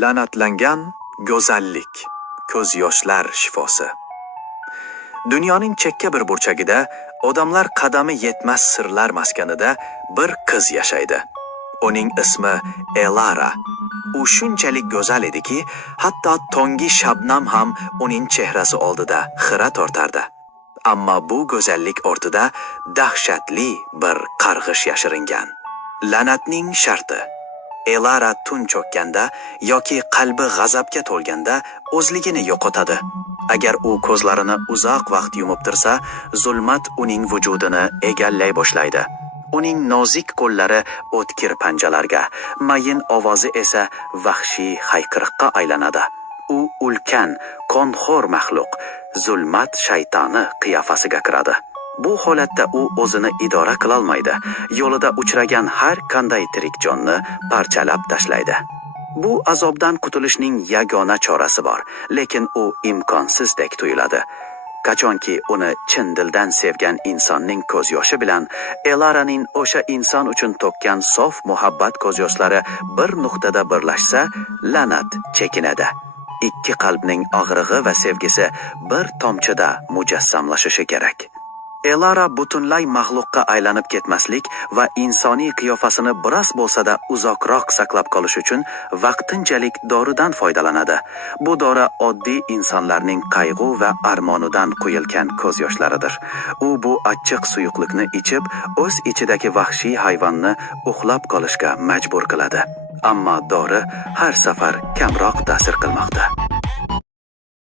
La'natlangan go'zallik, ko'z yoshlar shifosi. Dunyoning chekka bir burchagida, odamlar qadami yetmas sirlar maskanida bir qiz yashaydi. Uning ismi Elara. U shunchalik go'zal ediki, hatto tongi shabnam ham uning chehrasi oldida xira tortardi. Ammo bu go'zallik ortida dahshatli bir qarg'ish yashiringan. La'natning sharti. Elara tun cho'kkanda yoki qalbi g'azabga to'lganda o'zligini yo'qotadi. Agar u ko'zlarini uzoq vaqt yumib tursa, zulmat uning vujudini egallay boshlaydi. Uning nozik qo'llari o'tkir panjalarga, mayin ovozi esa vahshiy hayqiriqqa aylanadi. U ulkan, qonxo'r maxluq, zulmat shaytoni qiyofasiga kiradi. Bu holatda u o'zini idora qila olmaydi. Yo'lida uchragan har qanday tirik jonni parchalab tashlaydi. Bu azobdan qutulishning yagona chorasi bor, lekin u imkonsizdek tuyuladi. Qachonki uni chin dildan sevgan insonning ko'z yoshi bilan Elaraning o'sha inson uchun to'kkan sof muhabbat ko'z yoshlari bir nuqtada birlashsa, la'nat chekinadi. Ikki qalbning og'rig'i va sevgisi bir tomchida mujassamlashishi kerak. Elara butunlay maxluqqa aylanib ketmaslik va insoniy qiyofasini biroz bo'lsa-da uzoqroq saqlab qolish uchun vaqtinchalik doridan foydalanadi. Bu dori oddiy insonlarning qayg'u va armonidan quyilgan ko'z yoshlaridir. U bu achchiq suyuqlikni ichib, o'z ichidagi vahshiy hayvonni uxlab qolishga majbur qiladi. Ammo dori har safar kamroq ta'sir qilmoqda.